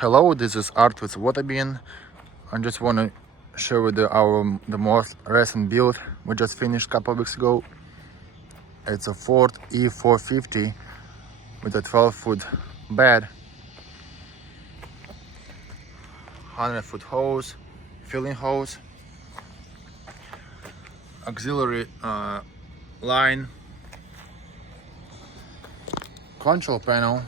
Hello, this is Art with WB2000-R. I just want to show you the most recent build we just finished a couple weeks ago. It's a Ford E450 with a 12-foot bed, 100-foot hose, filling hose, auxiliary line, control panel,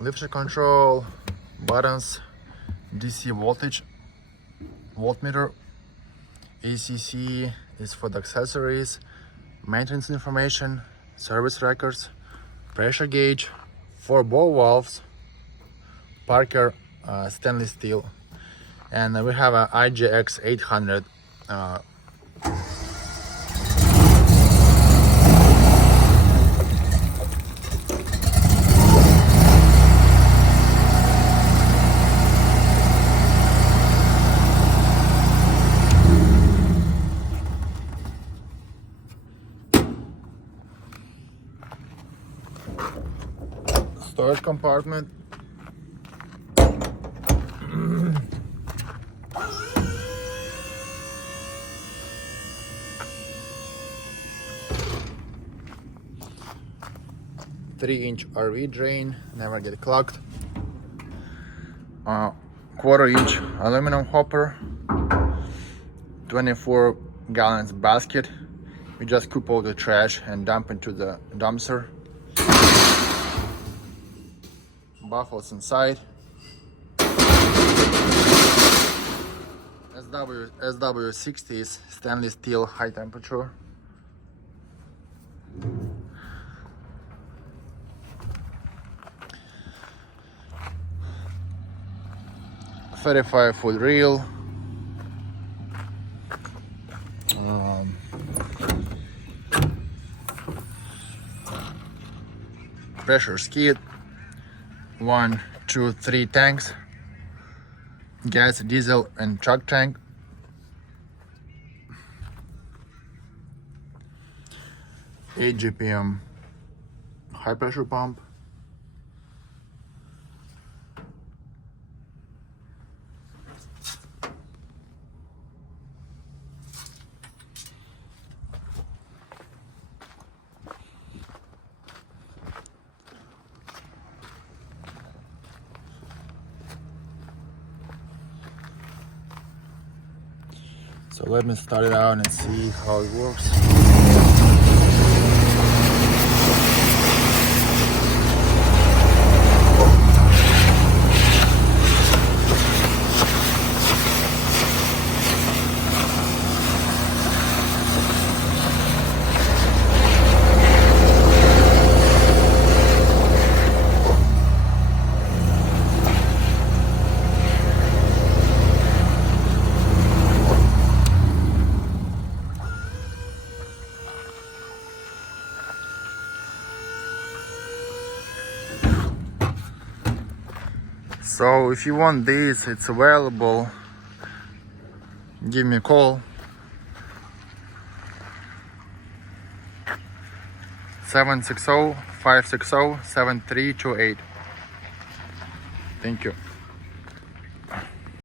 lifter control, buttons, DC voltmeter, ACC is for the accessories, maintenance information, service records, pressure gauge, 4 ball valves, Parker stainless steel, and we have a IGX 800 storage compartment, three-inch RV drain, never get clogged, 1/4-inch aluminum hopper, 24 gallons basket. We just scoop all the trash and dump into the dumpster. Buffers inside. sw060 is stainless steel, high temperature. A 35-foot reel. Pressure skid. 1, 2, 3 tanks, gas, diesel, and truck tank. Eight GPM high pressure pump. So let me start it out and see how it works. So if you want this, it's available. Give me a call. 760-560-7328. Thank you.